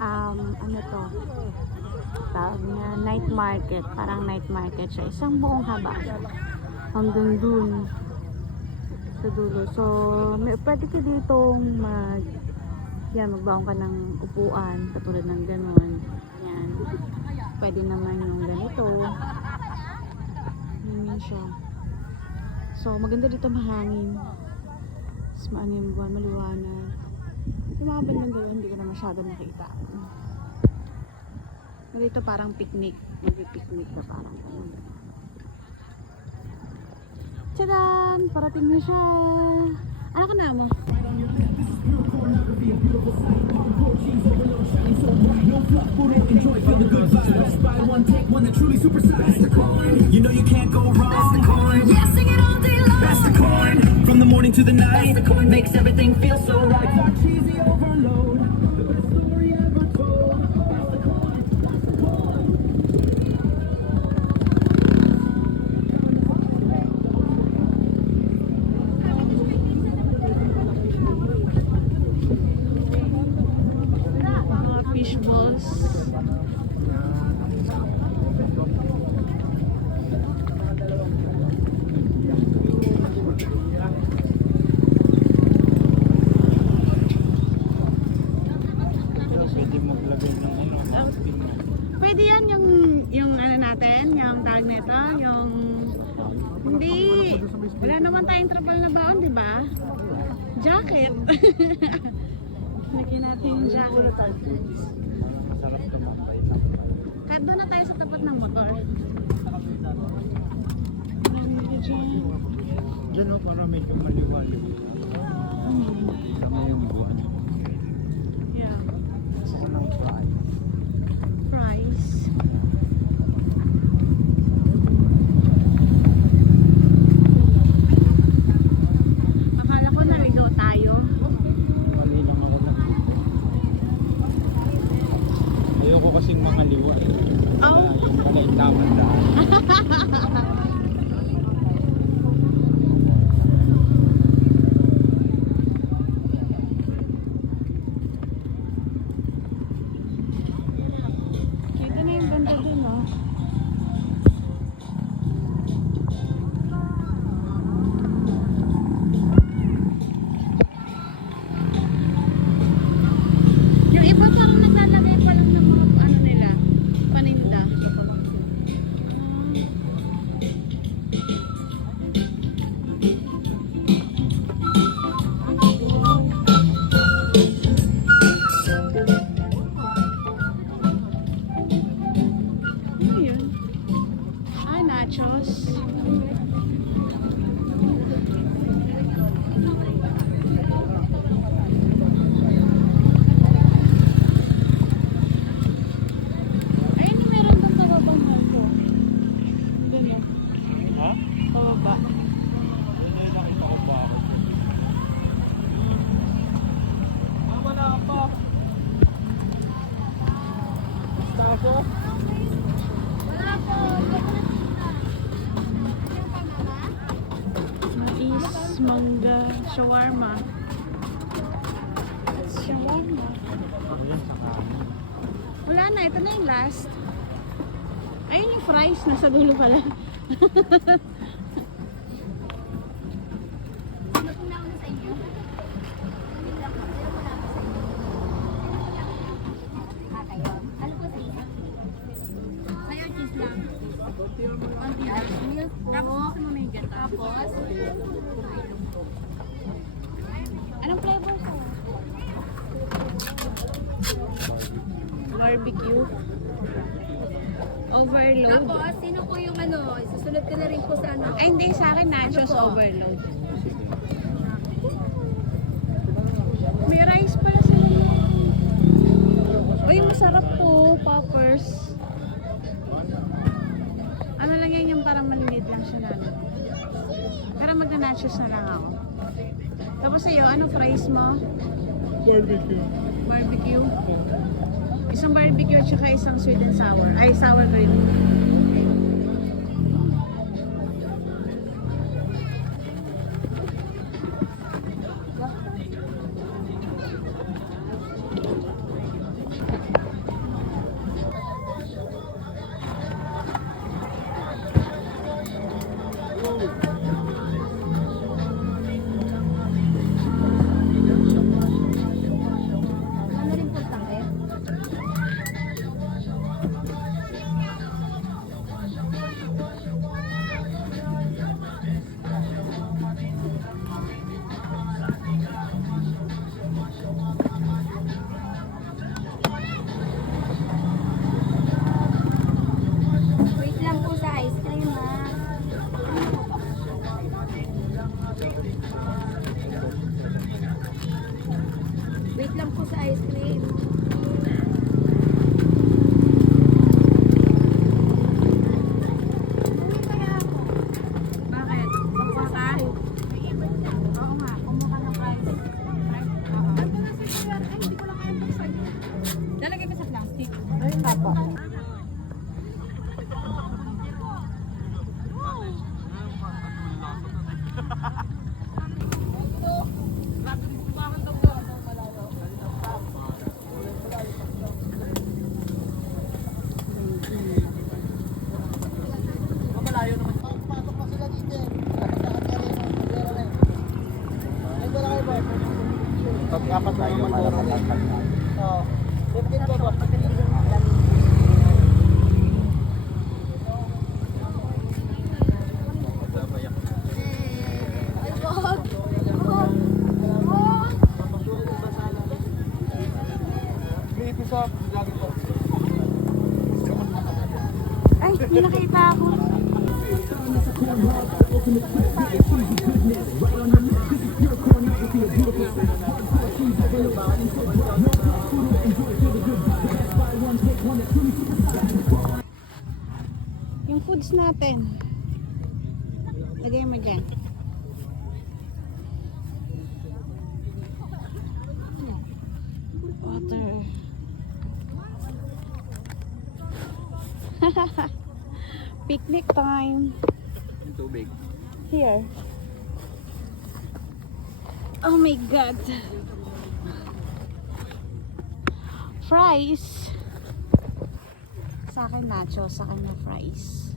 Ano to? Tawag niya, night market. Parang night market siya. Isang buong haba. Hanggang dun. Sa dulo. So, pwede ka ditong magbaon ka ng upuan. Katulad ng ganun. Yan. Pwede naman yung ganito. Ganyan siya. So, maganda dito mahangin. Mas maano yung buwan, maliwanag. Yung mga bandang gawin, hindi ko na masyado nakita. Dito parang picnic. Mag-picnic ka parang. Tadaan! Parating na siya. Ano ka na mo? You know you can't go wrong. Yeah, sing it all day long. That's the corn. From the morning to the night. That's the corn. Makes everything feel so right. Our cheesy overload. The best story ever told. That's the corn. That's the corn. Mga fish balls. Pwede yan yung ano natin, yung tag nito, yung hindi, wala naman tayong trouble na baon, di ba? Jacket. Lagyan natin yung jacket. Masarap tumambay. Kahit doon na tayo sa tapat ng motor. Diyan o, para medyo maliwanag. Sama yung buwan. Yeah. Gusto ko ng fry. Fries. Akala ko naligaw tayo. Mali naman ako na. Ayoko kasing makaliwa. Oh. Yung kalaitaman na. Kita na yung banda dun, no? Yung iba parang naglalagay pa lang ng mga ano nila, paninda. Ano yun? Ah, nachos. Ayun, meron doon pababang halko. Doon, no? Ha? Pababa. Yun ay nakita ko pa ako. Wala pa. Tapo? Mais, mangga, shawarma. Shawarma. Ayun sa kanan. Wala na, ito na yung last. Ayun yung fries, nasa dulo pala. Anong flavor sa? Barbecue. Overload. Tapos, sino po yung ano, susunod ka na rin po sa ano? Ay, hindi. Sa akin, nachos Ano po? overload. May rice pala sila. Uy, masarap to. Poppers. Ano lang yan yung parang maliliit lang siya na. Ano. Pero magna-nachos na lang ako. Tapos sa'yo, ano fries mo? Barbecue. Barbecue. Isang barbecue at saka isang sweet and sour. Ay, sour cream. Ayun na po. Pag-apat na yung Malboro. Oo. 15 po ba? May episode, lagi po. Ay, may nakita ako. Yung foods natin. Lagay mo dyan. Water. Picnic time. Yung tubig. Here. Oh my God. Fries. Sa akin nacho, sa kanya fries.